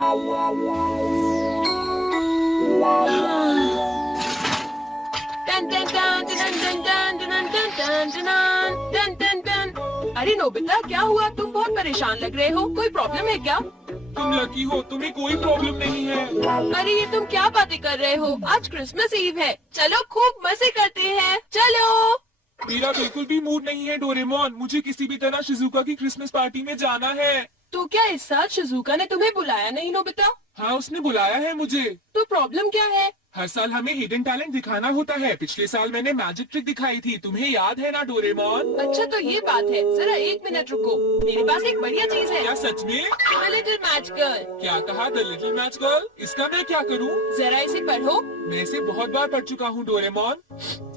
अरे नोबिता, क्या हुआ? तुम बहुत परेशान लग रहे हो। कोई प्रॉब्लम है क्या? तुम लकी हो, तुम्हें कोई प्रॉब्लम नहीं है। अरे ये तुम क्या बातें कर रहे हो? आज क्रिसमस ईव है। चलो खूब मजे करते हैं, चलो। मेरा बिल्कुल भी मूड नहीं है डोरेमोन। मुझे किसी भी तरह शिजुका की क्रिसमस पार्टी में जाना है। तो क्या इस साल शिजुका ने तुम्हें बुलाया नहीं नोबिता? हाँ, उसने बुलाया है मुझे। तो प्रॉब्लम क्या है? हर साल हमें हिडन टैलेंट दिखाना होता है। पिछले साल मैंने मैजिक ट्रिक दिखाई थी, तुम्हें याद है ना डोरेमोन? अच्छा तो ये बात है। जरा एक मिनट रुको, मेरे पास एक बढ़िया चीज है। क्या सच में? The little match girl. क्या कहा? The little match girl? इसका मैं क्या करूँ? जरा इसे पढ़ो। मैं इसे बहुत बार पढ़ चुका हूँ डोरेमोन।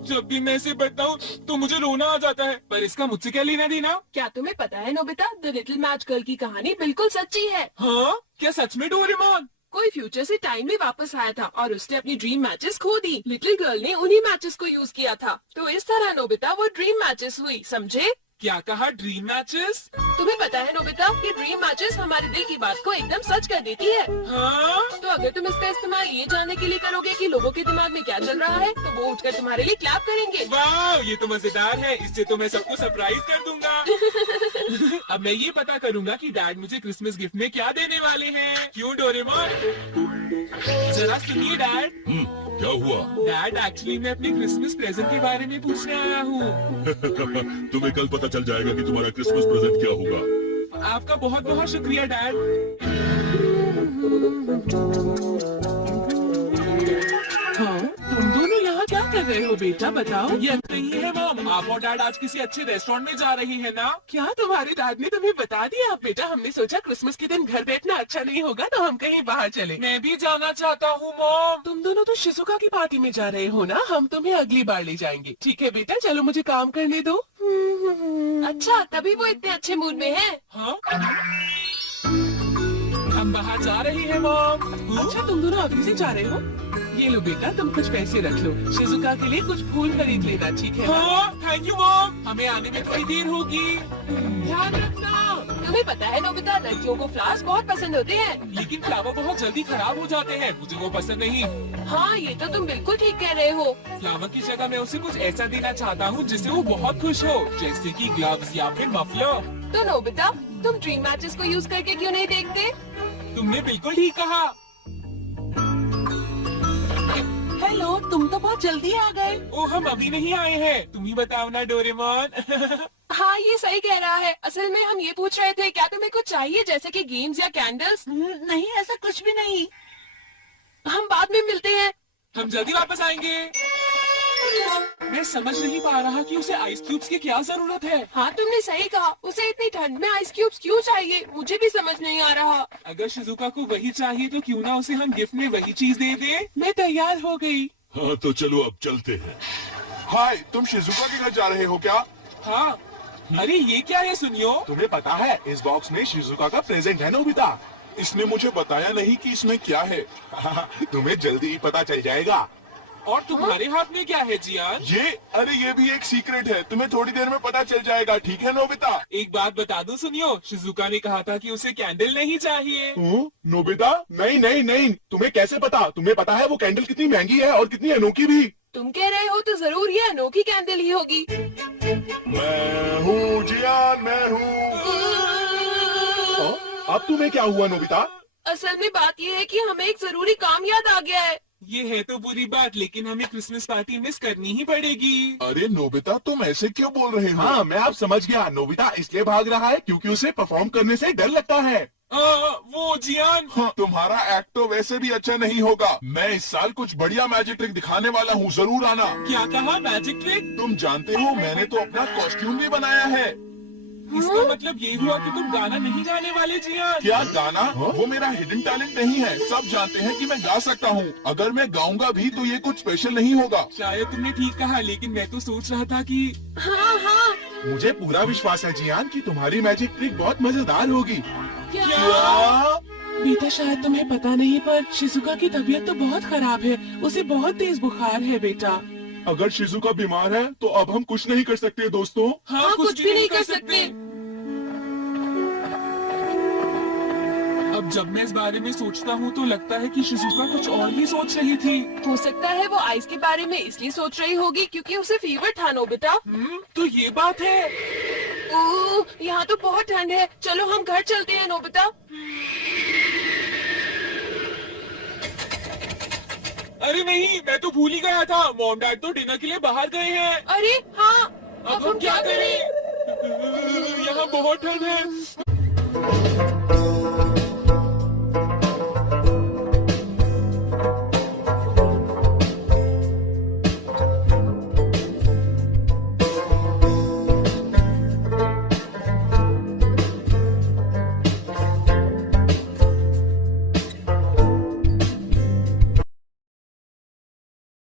जब भी मैं इसे पढ़ता हूँ तो मुझे रोना आ जाता है। पर इसका मुझसे क्या लेना देना? क्या तुम्हें पता है Nobita, the little match girl की कहानी बिल्कुल सच्ची है। हाँ, क्या सच में डोरेमोन? कोई फ्यूचर से टाइम में वापस आया था और उसने अपनी ड्रीम मैचेस खो दी। लिटिल गर्ल ने उन्हीं मैचेस को यूज किया था, तो इस तरह नोबिता वो ड्रीम मैचेस हुई, समझे? क्या कहा? Dream matches? तुम्हें पता है नोबिता, ये ड्रीम मैचेस हमारे दिल की बात को एकदम सच कर देती है। हाँ? तो अगर तुम इसका इस्तेमाल ये जानने के लिए करोगे कि लोगों के दिमाग में क्या चल रहा है, तो वो उठकर तुम्हारे लिए क्लैप करेंगे। वाह, ये तो मजेदार है। इससे तो मैं सबको सरप्राइज कर दूंगा। अब मैं ये पता करूंगा कि डैड मुझे क्रिसमस गिफ्ट में क्या देने वाले हैं। क्यों डोरेमोन? जरा सुनिए डैड। क्या हुआ? डैड, एक्चुअली मैं अपने क्रिसमस प्रेजेंट के बारे में पूछने आया हूँ। तुम्हें कल पता चल जाएगा कि तुम्हारा क्रिसमस प्रेजेंट क्या होगा। आपका बहुत बहुत शुक्रिया डैड। हाँ, तुम दोनों यहाँ क्या कर रहे हो बेटा, बताओ। ये नहीं है मॉम, आप और डैड आज किसी अच्छे रेस्टोरेंट में जा रहे हैं ना? क्या तुम्हारे डैड ने तुम्हें बता दिया? बेटा, हमने सोचा क्रिसमस के दिन घर बैठना अच्छा नहीं होगा, तो हम कहीं बाहर चले। मैं भी जाना चाहता हूँ मॉम। तुम दोनों तो शिजुका की पार्टी में जा रहे हो ना, हम तुम्हें अगली बार ले जाएंगे। ठीक है बेटा, चलो मुझे काम करने दो। अच्छा, तभी वो इतने अच्छे मूड में है। हाँ, हम बाहर जा रहे हैं मॉम। अच्छा, तुम दोनों अभी से जा रहे हो? ये लो बेटा, तुम कुछ पैसे रख लो। शिजुका के लिए कुछ फूल खरीद लेना, ठीक है? हाँ, थैंक यू मॉम। हमें आने में थोड़ी देर होगी, ध्यान रखना। तुम्हें पता है नोबिता, लड़कियों को फ्लावर्स बहुत पसंद होते हैं। लेकिन फ्लावर बहुत जल्दी खराब हो जाते हैं, मुझे वो पसंद नहीं। हाँ, ये तो तुम बिल्कुल ठीक कह रहे हो। फ्लावर की जगह मैं उसे कुछ ऐसा देना चाहता हूँ जिससे वो बहुत खुश हो, जैसे कि ग्लव्स या फिर मफलर। तो नोबिता, तुम ड्रीम मैचेस को यूज करके क्यों नहीं देखते? तुमने बिल्कुल ठीक कहा। हेलो, तुम तो बहुत जल्दी आ गए। ओ, हम अभी नहीं आए हैं, तुम ही बताओ ना डोरेमोन। हाँ, ये सही कह रहा है। असल में हम ये पूछ रहे थे, क्या तुम्हें कुछ चाहिए, जैसे कि गेम्स या कैंडल्स? नहीं, ऐसा कुछ भी नहीं। हम बाद में मिलते हैं। हम जल्दी वापस आएंगे। मैं समझ नहीं पा रहा कि उसे आइस क्यूब्स की क्या जरूरत है। हाँ, तुमने सही कहा। उसे इतनी ठंड में आइस क्यूब्स क्यों चाहिए, मुझे भी समझ नहीं आ रहा। अगर शिजुका को वही चाहिए तो क्यों ना उसे हम गिफ्ट में वही चीज दे दे। मैं तैयार हो गई। हाँ, तो चलो अब चलते हैं। हाय, तुम शिजुका के घर जा रहे हो क्या? हाँ। अरे ये क्या है सुनियो? तुम्हें पता है, इस बॉक्स में शिजुका का प्रेजेंट है नोबिता। इसने मुझे बताया नहीं कि इसमें क्या है। तुम्हें जल्दी ही पता चल जाएगा। और तुम्हारे हाथ में क्या है जियान? ये भी एक सीक्रेट है, तुम्हें थोड़ी देर में पता चल जाएगा, ठीक है नोबिता? एक बात बता दूं सुनियो, शिजुका ने कहा था कि उसे कैंडल नहीं चाहिए। नोबिता, नहीं नहीं नहीं, तुम्हें कैसे पता? तुम्हें पता है वो कैंडल कितनी महंगी है और कितनी अनोखी भी। तुम कह रहे हो तो जरूर ये अनोखी कैंडल ही होगी। मैं हूँ जियान, मैं हूँ। अब तुम्हें क्या हुआ नोबिता? असल में बात ये है कि हमें एक जरूरी काम याद आ गया है। ये है तो बुरी बात, लेकिन हमें क्रिसमस पार्टी मिस करनी ही पड़ेगी। अरे नोबिता, तुम ऐसे क्यों बोल रहे हो? हाँ, मैं अब समझ गया। नोबिता इसलिए भाग रहा है क्योंकि उसे परफॉर्म करने से डर लगता है। वो जियान। हाँ, तुम्हारा एक्ट तो वैसे भी अच्छा नहीं होगा। मैं इस साल कुछ बढ़िया मैजिक ट्रिक दिखाने वाला हूँ, जरूर आना। क्या कहा? Magic trick? तुम जानते हो, मैंने तो अपना कॉस्ट्यूम भी बनाया है। इसका मतलब ये हुआ कि तुम गाना नहीं गाने वाले जियान? क्या गाना? वो मेरा हिडन टैलेंट नहीं है। सब जानते हैं कि मैं गा सकता हूँ। अगर मैं गाऊंगा भी तो ये कुछ स्पेशल नहीं होगा। शायद तुमने ठीक कहा, लेकिन मैं तो सोच रहा था कि हाँ हाँ। मुझे पूरा विश्वास है जियान कि तुम्हारी मैजिक ट्रिक बहुत मजेदार होगी। क्या? बेटा, शायद तुम्हें पता नहीं, पर शिजुका की तबीयत तो बहुत खराब है। उसे बहुत तेज बुखार है बेटा। अगर शिजुका बीमार है तो अब हम कुछ नहीं कर सकते दोस्तों। हाँ, कुछ भी नहीं कर सकते। अब जब मैं इस बारे में सोचता हूँ तो लगता है कि शिजुका कुछ और ही सोच रही थी। हो सकता है वो आइस के बारे में इसलिए सोच रही होगी क्योंकि उसे फीवर था नोबिता। तो ये बात है। ओह, यहाँ तो बहुत ठंड है, चलो हम घर चलते हैं नोबिता। अरे नहीं, मैं तो भूल ही गया था, मॉम डैड तो डिनर के लिए बाहर गए हैं। अरे हाँ, अब हम क्या करें? यहाँ बहुत ठंड है।